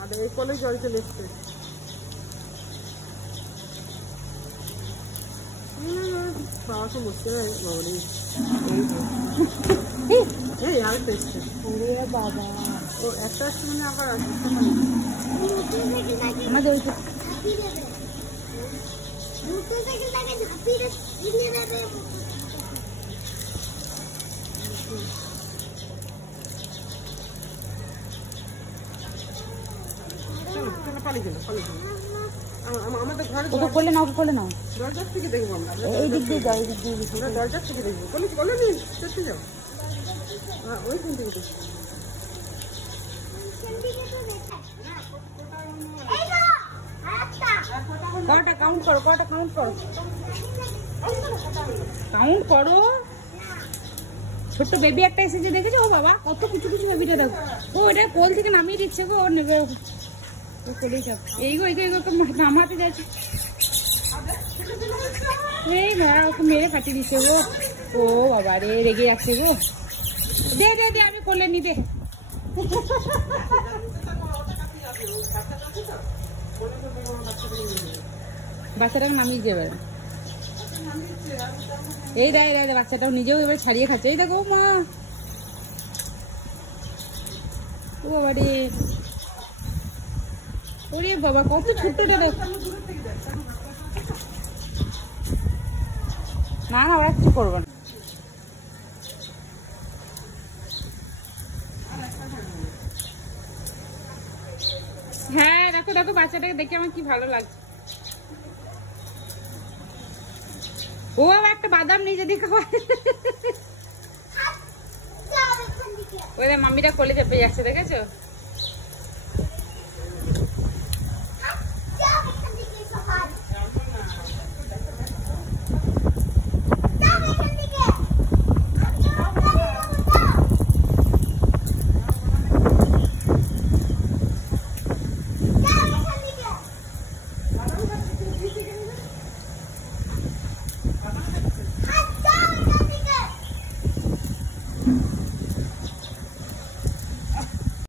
আর এই কলে জল চলে এসছে। খাওয়া তো মুশকিল হয় বাবারে। এই আরেকটা এসছে। ওরে বাবা, ও একটা আসছে মানে আবার আসছে। আমাদের ওই আমাদের ঘরে করলে নাও, করলে নাও, দরজার থেকে দেখবো আমরা। এই দিক দিয়ে যাও, এই দিক দিয়ে দরজার থেকে দেখবো। বলে নি সত্যি যাও, ওইখান থেকে দেখবো। কটা কাউন্ট করো, কটা কাউন্ট করো, কাউন্ট করো। ছোট্ট বেবি একটা এসেছে দেখেছো? ও বাবা কত কিছু কিছু বেবিটা দেখো। ও এটা কোল থেকে নামিয়ে দিচ্ছে গো, ওর নেবে এই গো, নামাতে যাচ্ছে। এই না ওকে মেরে ফাটিয়ে দিচ্ছে গো। ও বাবা রে, রেগে যাচ্ছে গো। দে দে দে, আমি কোলে নি দে। বাচ্চাটাকে নামিয়ে যাবে। এই দেয় দেয়, বাচ্চাটাও নিজেও এবার ছাড়িয়ে খাচ্ছে। এই দেখো মা, ও বাবা রে, ওরে বাবা কত ছোট্টটা দেখো। না না, ওরা কিছু করবো না। হ্যাঁ দেখো দেখো, বাচ্চাটাকে দেখে আমার কি ভালো লাগছে। ও আবার একটা বাদাম নিজে দিকে ওই মাম্মিটা কোলে চেপে যাচ্ছে, দেখেছো?